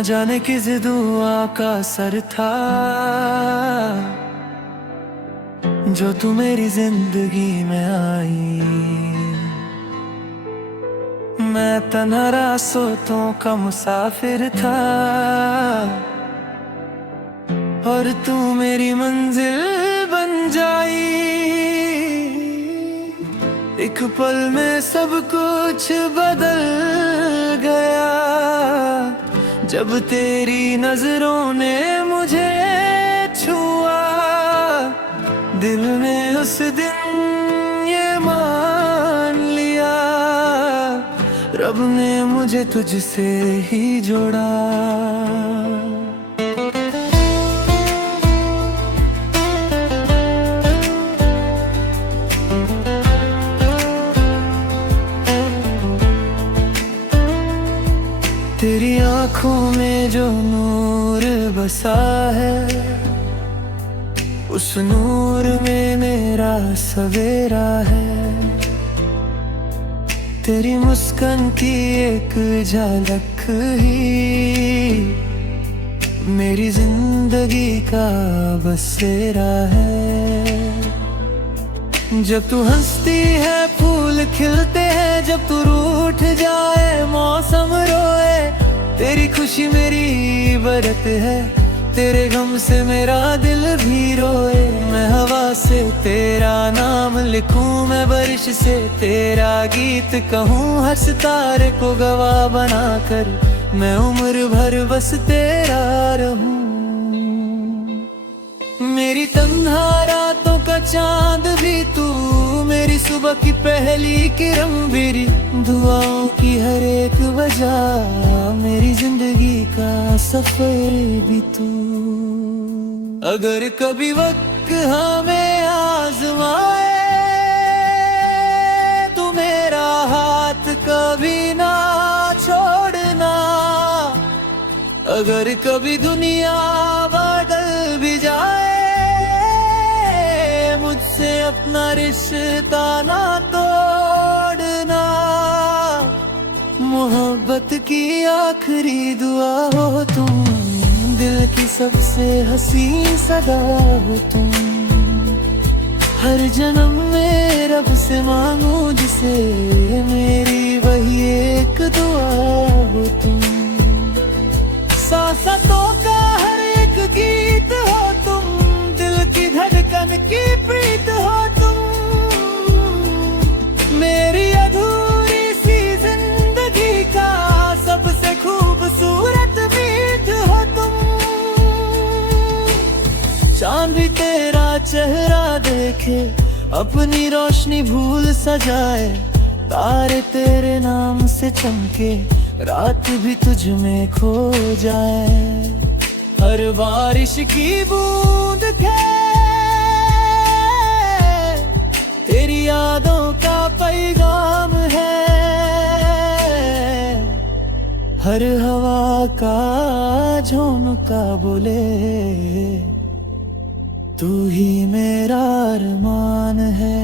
न जाने किस दुआ का असर था जो तू मेरी जिंदगी में आई। मैं तन्हा रास्तों का मुसाफिर था और तू मेरी मंजिल बन जाई। एक पल में सब कुछ बदल गया जब तेरी नजरों ने मुझे छुआ। दिल ने उस दिन ये मान लिया रब ने मुझे तुझसे ही जोड़ा। तेरी आँखों में जो नूर बसा है उस नूर में मेरा सवेरा है। तेरी मुस्कान की एक झलक ही मेरी जिंदगी का बसेरा है। जब तू हंसती है फूल खिलते हैं, जब तू रूठ जाए मौसम रोए। तेरी खुशी मेरी बरत है, तेरे गम से मेरा दिल भी रोए। मैं हवा से तेरा नाम लिखूं, मैं बारिश से तेरा गीत कहूँ। हर सितारे को गवाह बनाकर मैं उम्र भर बस तेरा रहूं। मेरी तन्हा रातों का चांद भी तू, मेरी सुबह की पहली किरण मेरी दुआओं की हर एक वजह। मेरी जिंदगी का सफर भी तू। अगर कभी वक्त हमें आजमाए तो मेरा हाथ कभी ना छोड़ना। अगर कभी दुनिया बदल भी जाए मुझसे अपना रिश्ता ना तोड़ना। मोहब्बत की आखिरी दुआ हो तुम, दिल की सबसे हसीन सदा हो तुम। हर जन्म में रब से मांगू जिसे मेरी वही एक दुआ हो तुम। सांसों का हर एक गीत हो तुम, दिल की धड़कन की प्रीत हो तुम। मेरी अधूरी सी जिंदगी का सबसे खूबसूरत मीत हो तुम। चांद भी तेरा चेहरा देखे, अपनी रोशनी भूल सजाए। तारे तेरे नाम से चमके, रात भी तुझ में खो जाए। हर बारिश की बूंद के तेरी यादों का पैगाम है। हर हवा का झोंका बोले तू ही मेरा अरमान है।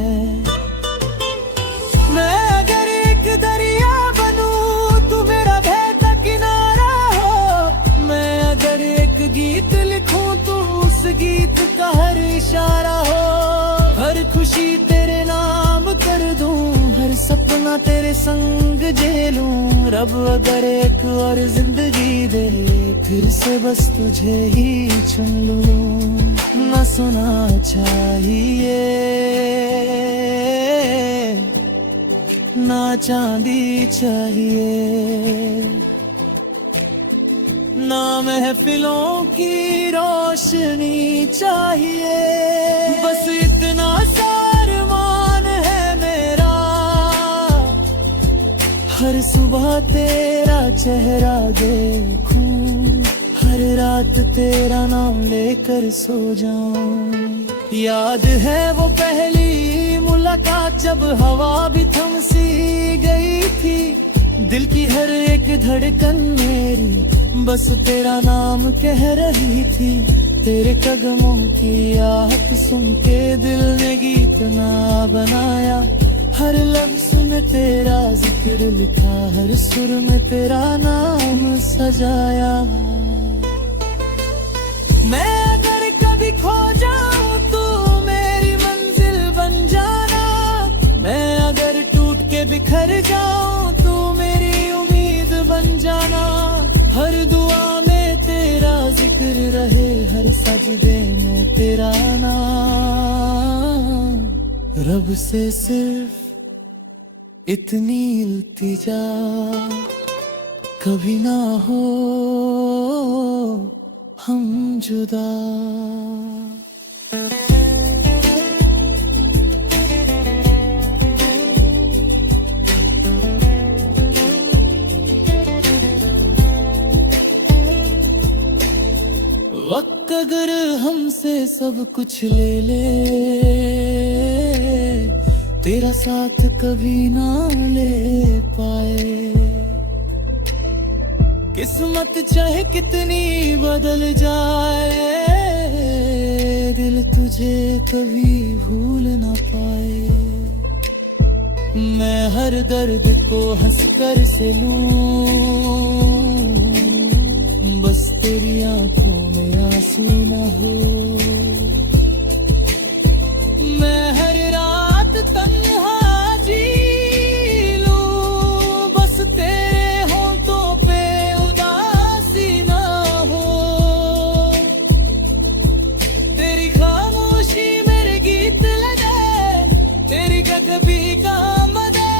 मैं अगर एक दरिया बनूं तू मेरा बहता किनारा हो। मैं अगर एक गीत लिखूं तू उस गीत का हर इशारा हो। हर खुशी तेरे नाम कर दूं, हर सपना तेरे संग झेलूं। रब अगर एक और जिंदगी दे फिर से बस तुझे ही चुन लूं। ना सुना चाहिए ना चांदी चाहिए, ना महफिलों की रोशनी चाहिए। बस इतना सा अरमान है मेरा, हर सुबह तेरा चेहरा देखूं। हर रात तेरा नाम लेकर सो जाऊं। याद है वो पहली मुलाकात जब हवा भी थम सी गई थी। दिल की हर एक धड़कन मेरी बस तेरा नाम कह रही थी। तेरे कदमों की आहट सुन के दिल ने गीत ना बनाया। हर लफ्ज़ में तेरा जिक्र लिखा, हर सुर में तेरा नाम सजाया। मैं अगर कभी खो जाऊं तू मेरी मंजिल बन जाना, मैं अगर टूट के बिखर जाऊं तू मेरी उम्मीद बन जाना। हर दुआ में तेरा जिक्र रहे, हर सजदे में तेरा नाम। रब से सिर्फ इतनी इल्तिजा, कभी ना हो हम जुदा। वक्त अगर हमसे सब कुछ ले ले, तेरा साथ कभी ना ले पाए। किस्मत चाहे कितनी बदल जाए, दिल तुझे कभी भूल ना पाए। मैं हर दर्द को हंसकर से लूं, बस तेरी आंखों में आंसू ना हो। मैं हर रात तन्हा जी लूं, बस तेरे होंठों पे उदासी ना हो। तेरी खामोशी मेरे गीत लगे, तेरी कभी काम दे।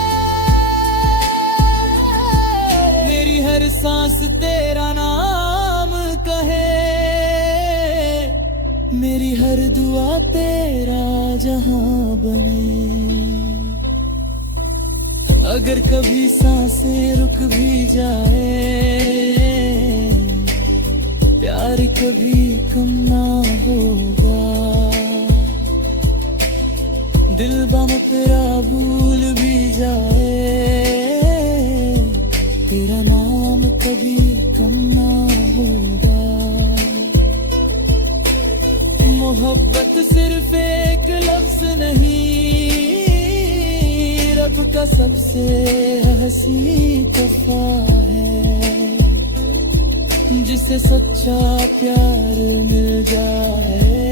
मेरी हर सांस तेरा नाम कहे, मेरी हर दुआ तेरा जहां बने। अगर कभी सांसें रुक भी जाए, प्यार कभी कम ना होगा। दिल बन तेरा भूल भी जाए, तेरा नाम कभी कम ना होगा। मोहब्बत सिर्फ एक लफ्ज नहीं, रब का सबसे हसी तोहफा है। जिसे सच्चा प्यार मिल जाए,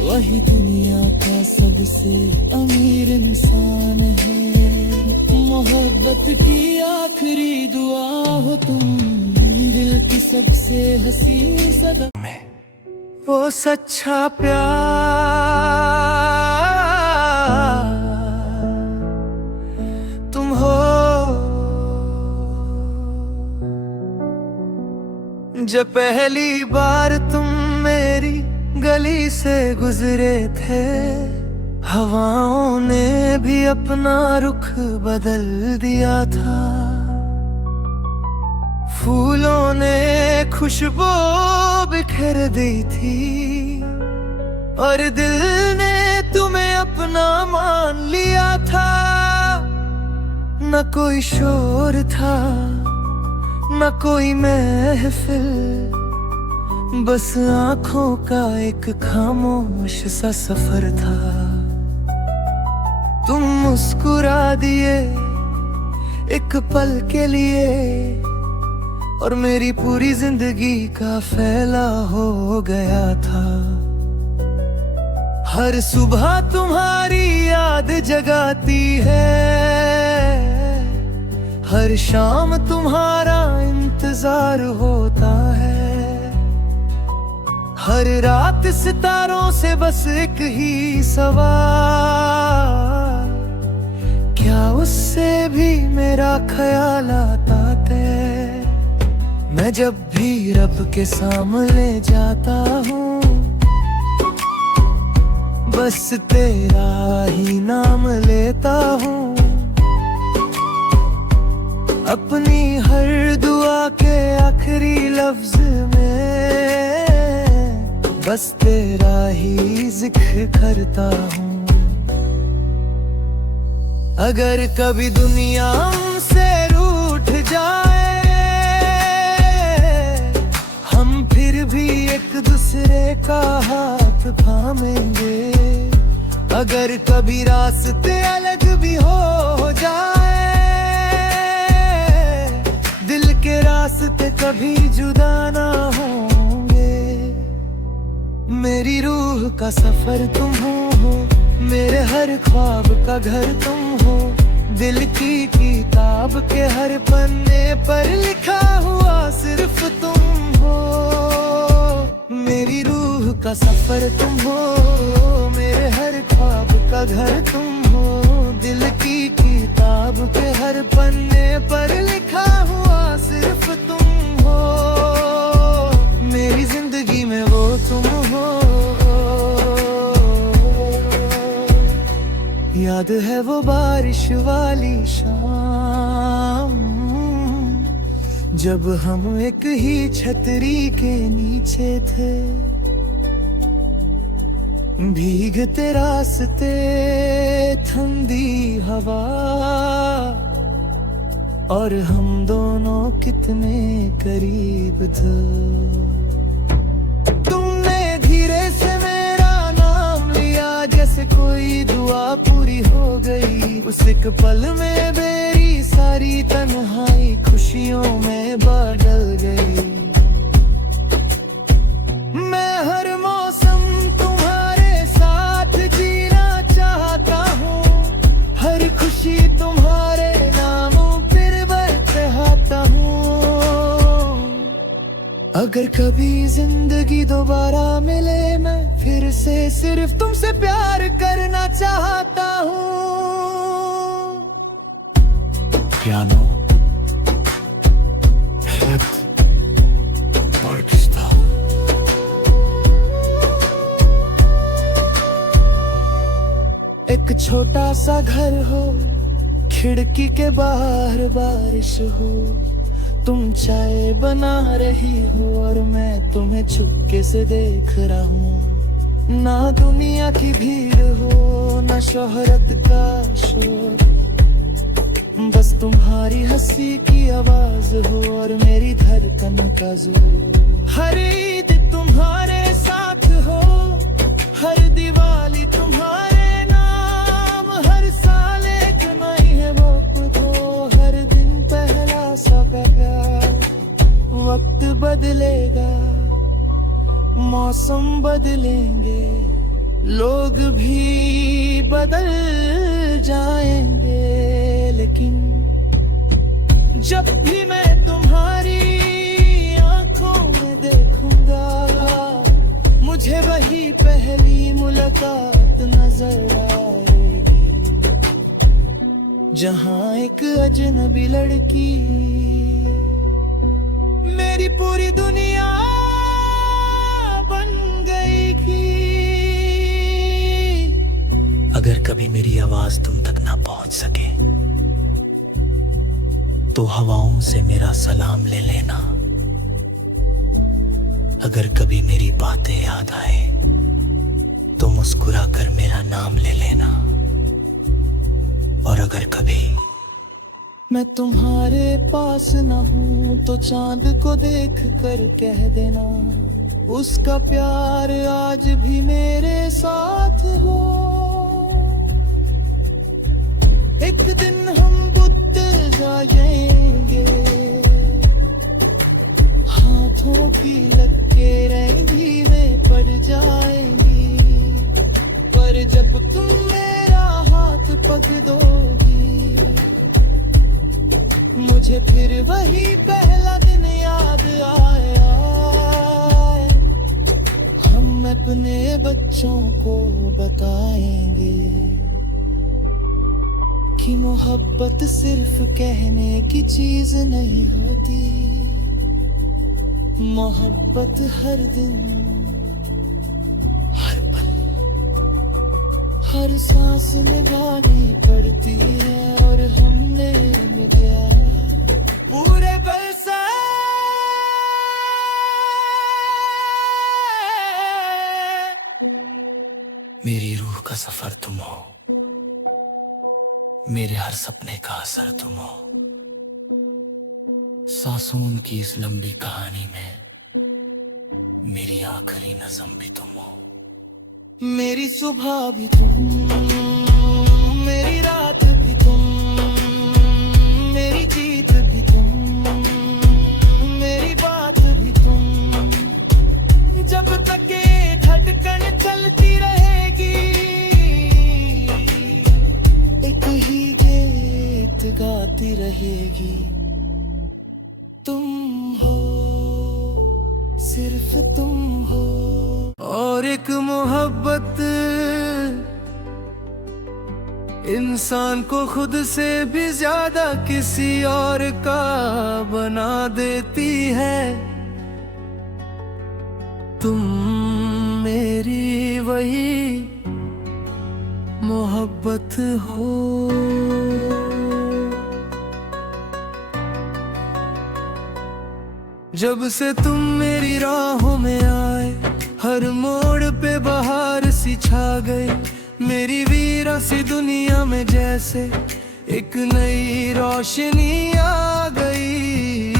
वही दुनिया का सबसे अमीर इंसान है। मोहब्बत की आखिरी दुआ हो तुम, दिल की सबसे हसीन सदा में। वो सच्चा प्यार तुम हो, जब पहली बार तुम मेरी गली से गुजरे थे, हवाओं ने भी अपना रुख बदल दिया था। फूलों ने खुशबू बिखेर दी थी, और दिल ने तुम्हें अपना मान लिया था। न कोई शोर था, न कोई महफिल, बस आंखों का एक खामोश सा सफर था। तुम मुस्कुरा दिए एक पल के लिए, और मेरी पूरी जिंदगी का फैला हो गया था। हर सुबह तुम्हारी याद जगाती है, हर शाम तुम्हारा इंतजार होता है। हर रात सितारों से बस एक ही सवाल, क्या उससे भी मेरा ख्याल आता है। मैं जब भी रब के सामने जाता हूँ, बस तेरा ही नाम लेता हूँ। अपनी हर दुआ के आखिरी लफ्ज में बस तेरा ही जिक्र करता हूँ। अगर कभी दुनिया हमसे रूठ जाए, भी एक दूसरे का हाथ थामेंगे। अगर कभी रास्ते अलग भी हो जाए, दिल के रास्ते कभी जुदा ना होंगे। मेरी रूह का सफर तुम हो, मेरे हर ख्वाब का घर तुम हो, दिल की किताब के हर पन्ने पर लिखा हुआ सिर्फ तुम हो। मेरी रूह का सफर तुम हो, मेरे हर ख्वाब का घर तुम हो, दिल की किताब के हर पन्ने पर लिखा हुआ सिर्फ तुम हो। मेरी जिंदगी में वो तुम हो। याद है वो बारिश वाली शाम, जब हम एक ही छतरी के नीचे थे, भीगते रास्ते ठंडी हवा, और हम दोनों कितने करीब थे। तुमने धीरे से मेरा नाम लिया, जैसे कोई दुआ पूरी हो गई। उस एक पल में मेरी सारी तन्हाई खुशियों में बदल गई। मैं हर मौसम तुम्हारे साथ जीना चाहता हूँ, हर खुशी तुम्हारे नामों पर बरसाता हूँ। अगर कभी जिंदगी दोबारा मिले, मैं फिर से सिर्फ तुमसे प्यार करना चाहता हूँ। पियानो, ऑर्केस्ट्रा, एक छोटा सा घर हो, खिड़की के बाहर बारिश हो, तुम चाय बना रही हो और मैं तुम्हें चुपके से देख रहा हूँ। ना दुनिया की भीड़ हो, ना शोहरत का शोर, बस तुम्हारी हंसी की आवाज हो और मेरी धड़कन का जोर। हर ईद तुम्हारे साथ हो, हर दिवाली तुम्हारे नाम, हर साल एक नई है वो खुद हो, हर दिन पहला सा प्यार। वक्त बदलेगा, मौसम बदलेंगे, लोग भी बदल जाएंगे, लेकिन जब भी मैं तुम्हारी आंखों में देखूंगा, मुझे वही पहली मुलाकात नजर आएगी, जहां एक अजनबी लड़की मेरी पूरी दुनिया बन गई थी। अगर कभी मेरी आवाज तुम तक ना पहुंच सके, तो हवाओं से मेरा सलाम ले लेना। अगर कभी मेरी बातें याद आए, तो मुस्कुरा कर मेरा नाम ले लेना। और अगर कभी मैं तुम्हारे पास न हूँ, तो चांद को देख कर कह देना, उसका प्यार आज भी मेरे साथ हो। एक दिन हम बुत जाएंगे, हाथों की लकीरें धीमे पड़ जाएंगी, पर जब तुम मेरा हाथ पकड़ दोगी, मुझे फिर वही पहला दिन याद आया। हम अपने बच्चों को बताएंगे कि मोहब्बत सिर्फ कहने की चीज नहीं होती, मोहब्बत हर दिन, हर पल, हर सांस निभानी पड़ती है। और हमने मिला पूरे पल से मेरी रूह का सफर तुम हो, मेरे हर सपने का असर तुम हो। सांसों की इस लंबी कहानी में मेरी आखिरी नज़म भी तुम हो। मेरी सुबह भी तुम, मेरी रात भी जब तक ये धड़कन चलती रहेगी, एक ही गीत गाती रहेगी। तुम हो, सिर्फ तुम हो। और एक मोहब्बत इंसान को खुद से भी ज्यादा किसी और का बना देती है। तुम मेरी वही मोहब्बत हो। जब से तुम मेरी राहों में आए, हर मोड़ पे बहार सी छा गई। मेरी वीरा सी दुनिया में जैसे एक नई रोशनी आ गई।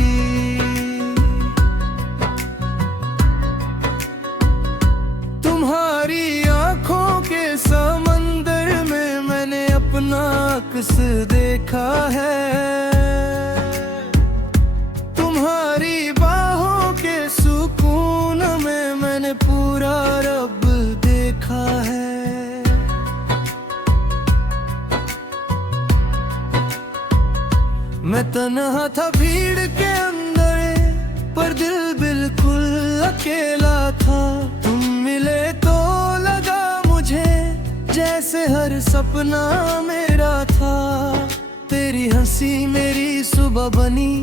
तुम्हारी आंखों के समंदर में मैंने अपना अक्स देखा है। तुम्हारी बाहों के सुकून में मैंने पूरा रब देखा है। मैं तन्हा था भीड़ के अंदर, पर दिल बिल्कुल अकेला था। तुम मिले तो लगा मुझे जैसे हर सपना मेरा था। तेरी हंसी मेरी सुबह बनी,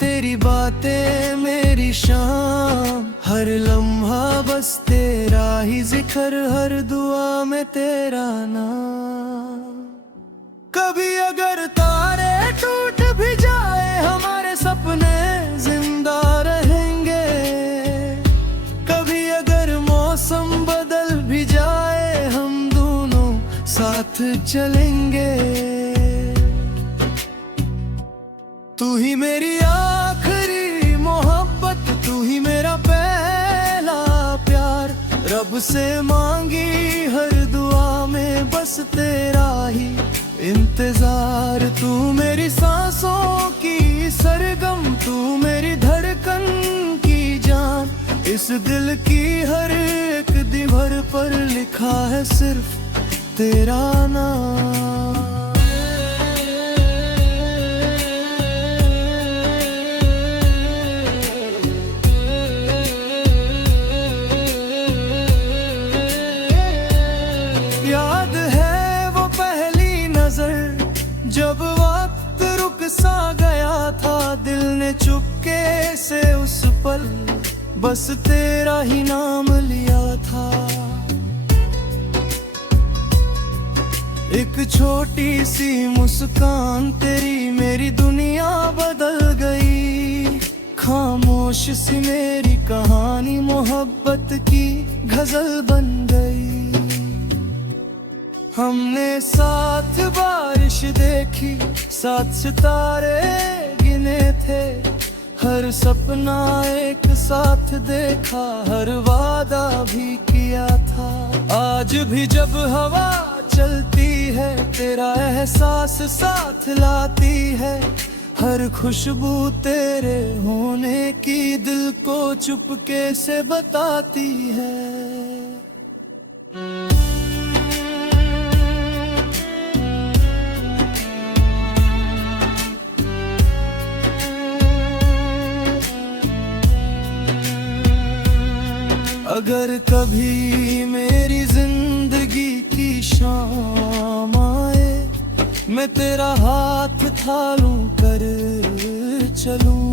तेरी बातें मेरी शाम। हर लम्हा बस तेरा ही जिक्र, हर दुआ में तेरा नाम। कभी अगर तारे टूट भी जाए, हमारे सपने जिंदा रहेंगे। कभी अगर मौसम बदल भी जाए, हम दोनों साथ चलेंगे। तू ही मेरी आखिरी मोहब्बत, तू ही मेरा पहला प्यार। रब से मांगी हर दुआ में बस तेरा ही इंतजार। तू मेरी सांसों की सरगम, तू मेरी धड़कन की जान। इस दिल की हर एक दीवार पर लिखा है सिर्फ तेरा नाम। याद है वो पहली नजर, जब वक्त रुक सा गया था। दिल ने चुपके से उस पल बस तेरा ही नाम लिया था। एक छोटी सी मुस्कान तेरी मेरी दुनिया बदल गई। खामोश सी मेरी कहानी मोहब्बत की गजल बन गई। हमने साथ बारिश देखी, साथ सितारे गिने थे। हर सपना एक साथ देखा, हर वादा भी किया था। आज भी जब हवा चलती है, तेरा एहसास साथ लाती है। हर खुशबू तेरे होने की दिल को चुपके से बताती है। अगर कभी मेरी जिंदगी की शाम आए, मैं तेरा हाथ थालूं कर चलूं।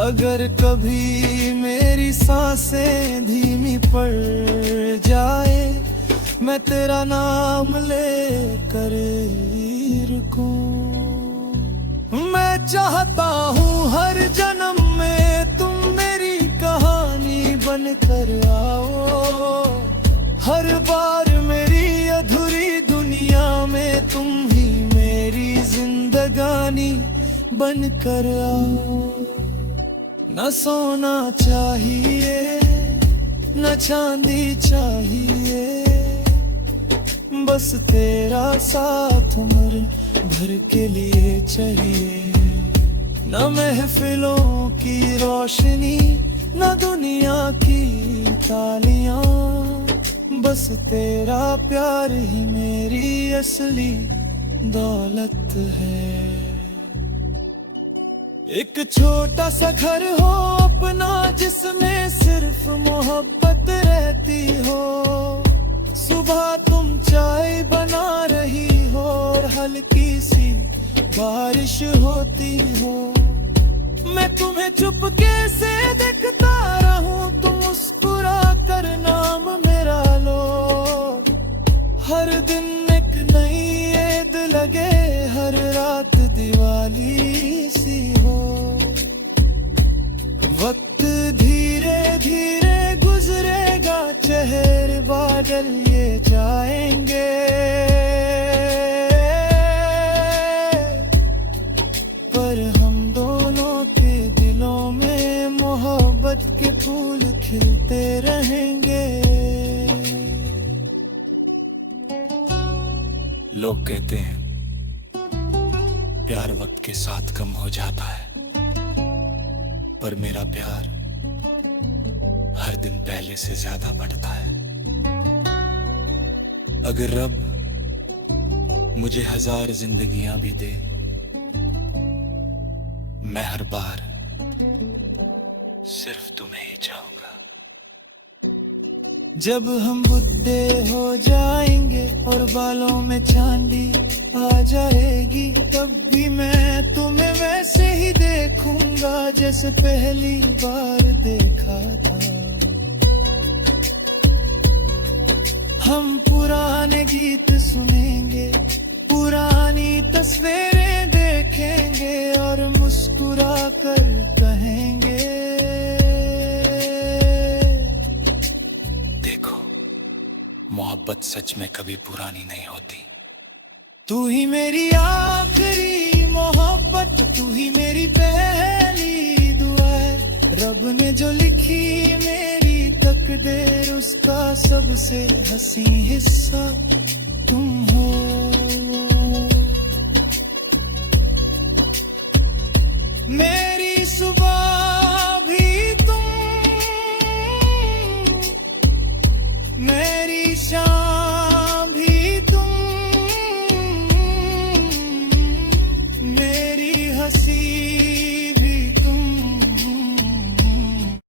अगर कभी मेरी सांसें धीमी पड़ जाए, मैं तेरा नाम लेकर रुकूं। मैं चाहता हूँ हर जन्म में तुम मेरी कहानी बन कर आओ। हर बार मेरी अधूरी दुनिया में तुम ही मेरी जिंदगानी बन कर आओ। न सोना चाहिए न चांदी चाहिए, बस तेरा साथ उम्र भर के लिए चाहिए। न महफिलों की रोशनी न दुनिया की तालियां, बस तेरा प्यार ही मेरी असली दौलत है। एक छोटा सा घर हो अपना, जिसमें सिर्फ मोहब्बत रहती हो। सुबह तुम चाय बना रही हो और हल्की सी बारिश होती हो। मैं तुम्हें चुपके से देखता रहूं, तुम मुस्कुरा कर नाम मेरा लो। हर दिन एक नई ईद लगे, हर रात दिवाली सी हो। वक्त धीरे धीरे गुजरेगा, चेहरे बादल ये जाएंगे। पर हम दोनों के दिलों में मोहब्बत के फूल खिलते रहेंगे। लोग कहते हैं प्यार वक्त के साथ कम हो जाता है, पर मेरा प्यार हर दिन पहले से ज्यादा बढ़ता है। अगर रब मुझे 1000 जिंदगियां भी दे, मैं हर बार सिर्फ तुम्हें ही चाहूंगा। जब हम बुढ़े हो जाएंगे और बालों में चांदी आ जाएगी, तब भी मैं तुम्हें वैसे ही देखूंगा जैसे पहली बार देखा था। हम पुराने गीत सुनेंगे, पुरानी तस्वीरें देखेंगे और मुस्कुरा कर कहेंगे, देखो मोहब्बत सच में कभी पुरानी नहीं होती। तू ही मेरी आखिरी मोहब्बत, तू ही मेरी पहली दुआ है। रब ने जो लिखी मेरी तकदीर, उसका सबसे हसी हिस्सा तुम हो। मेरी सुबह